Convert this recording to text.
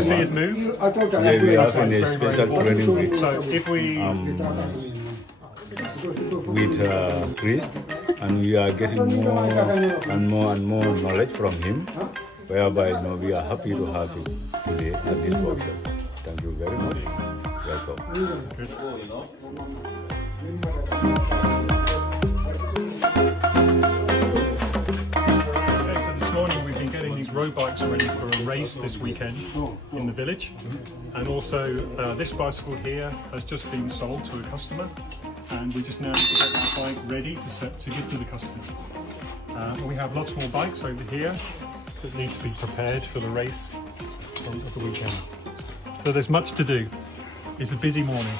see it move. Yeah, we have in a special training week So if we with Chris, and we are getting more and more and more knowledge from him, whereby we are happy to have him today at this workshop. Thank you very much. Welcome. Road bikes ready for a race this weekend in the village, and also this bicycle here has just been sold to a customer, and we just now need to get that bike ready to give to the customer. We have lots more bikes over here that need to be prepared for the race of the weekend. So there's much to do. It's a busy morning.